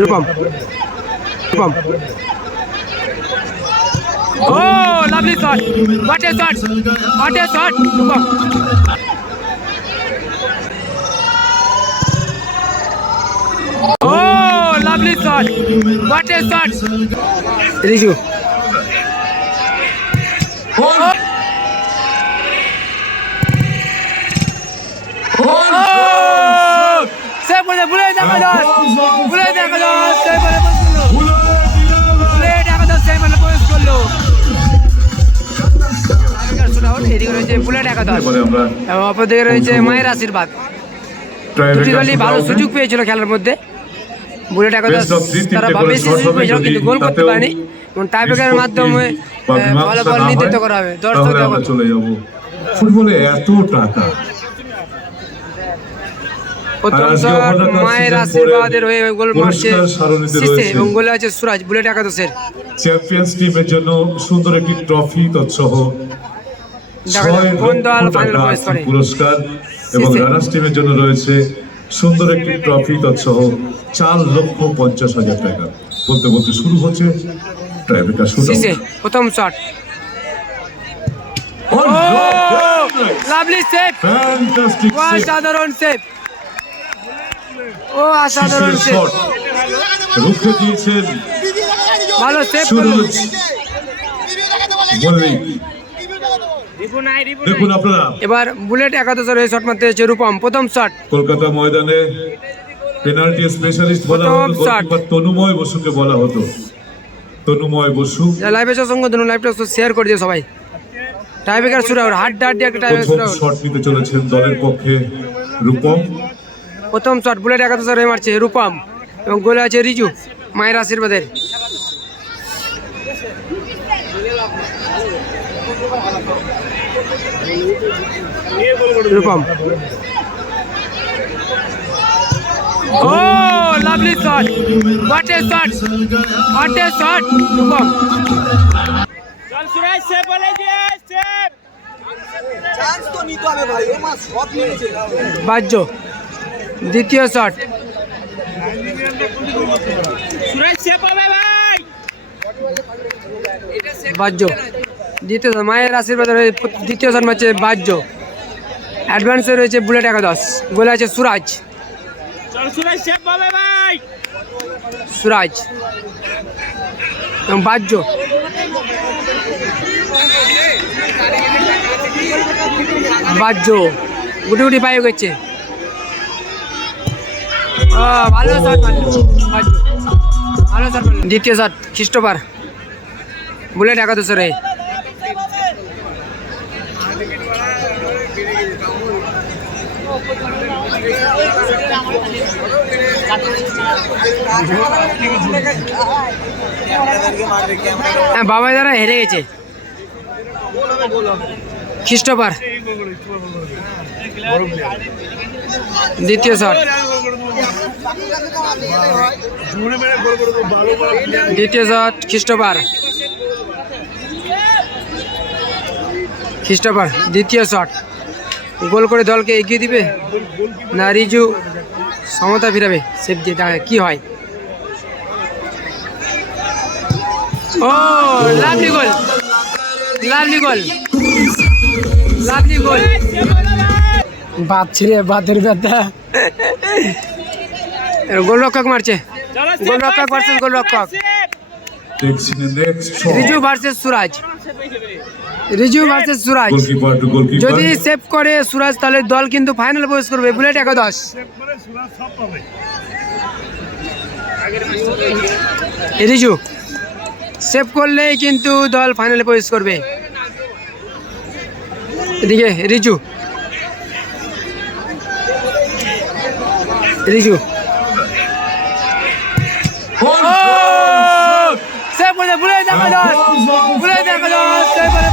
Rupam Rupam Oh, lovely shot. What a shot. What a shot. Rupam. Oh, lovely shot. What a shot. Riju. Oh. Save for the bullet. Bullet. Save for the এদিকে রয়েছে bullet একাদশ এবং অপরদিকে রয়েছে মায়ের আশীর্বাদ। দুটি দলই ভালো সুযোগ পেয়েছিল খেলার মধ্যে। বুলেট একাদশ তারা বেশি সুযোগ পেয়েছিল কিন্তু গোল করতে পারেনি এবং টাইব্রেকারের মাধ্যমে ফলাফল নির্ধারিত করা হবে। দর্শক চলে যাব ফুটবলে এত টাকা। প্রথম শট মায়ের আশীর্বাদের হয়ে গোল মারছে সিসে এবং গোলে আছে সুরাজ বুলেট একাদশের। চ্যাম্পিয়ন্স টিমের জন্য সুন্দর একটি ট্রফি তৎসহ পুরস্কার এবং রানার্স টিমের জন্য রয়েছে সুন্দর একটি ট্রফি তৎসহ 4,50,000 টাকা। বলতে বলতে শুরু হচ্ছে টাইব্রেকার শুট। প্রথম shot lovely save, fantastic save, অসাধারণ সেভ, ও অসাধারণ সেভ, রুখে দিয়েছেন ভালো সেভ সুরজ মল্লিক। দেখুন আপনারা এবার বুলেট একাদশের হয়ে শট মারতে হচ্ছে রূপম। প্রথম শট কলকাতা ময়দানে পেনাল্টি স্পেশালিস্ট বলা হতো গোলকিপার তনুময় বসুকে বলা হতো। তনুময় বসু লাইভে সঙ্গে ধরুন, লাইভটা শেয়ার করে দিও সবাই। টাইব্রেকার শুরু হবে, হাড্ডাহাড্ডি একটা টাইব্রেকার শুরু হবে। শট নিতে চলেছেন দলের পক্ষে রূপম। প্রথম শট বুলেট একাদশের হয়ে মারছে রূপম এবং গোলে আছে রিজু মায়ের আশীর্বাদের। Rupam Oh, lovely shot. What a shot. What a shot. Rupam. चल सुरेश से बोले जी सेव। चांस तो नहीं तो हमें भाई ये मां शॉट नीचे। बाज्जो द्वितीय शॉट। सुरेश से बोले भाई। बाज्जो দ্বিতীয় মায়ের আশীর্বাদ দ্বিতীয় শট মারছে বাজ্জো। অ্যাডভান্সে রয়েছে বুলেট একাদশ, গোলে আছে সুরাজ। चल सुरेश से बोले भाई। সুরাজ এবং বাজ্জো। বাজ্জো গুটি গুটি পায়ে গেছে। ভালো শট মারলো বাজ্জো, ভালো শট মারলো। দ্বিতীয় শট খ্রিস্টোফার বুলেট একাদশের হয়ে। হ্যাঁ বাবা যারা হেরে গেছে। খ্রিস্টোফার দ্বিতীয় শট, দ্বিতীয় শট খ্রিস্টোফার। খ্রিস্টোফার দ্বিতীয় শট, গোল করে দলকে এগিয়ে দিবে না রিজু সমতা ফিরাবে? সেভ দিয়ে দেখা কি হয়। ও lovely goal, lovely goal, lovely goal. বাদ ছিঁড়ে বাদের ব্যথা। গোলরক্ষক মারছে, গোলরক্ষক ভার্সেস গোলরক্ষক। Riju versus Suraj, Riju versus Suraj. যদি সেভ করে সুরাজ তাহলে দল কিন্তু ফাইনাল প্রবেশ করবে বুলেট একাদশ। রিজু সেভ করলেই কিন্তু দল ফাইনালে প্রবেশ করবে। এদিকে রিজু, রিজু সেভ করে বুলেট একাদশ, বুলেট একাদশ সেভ করে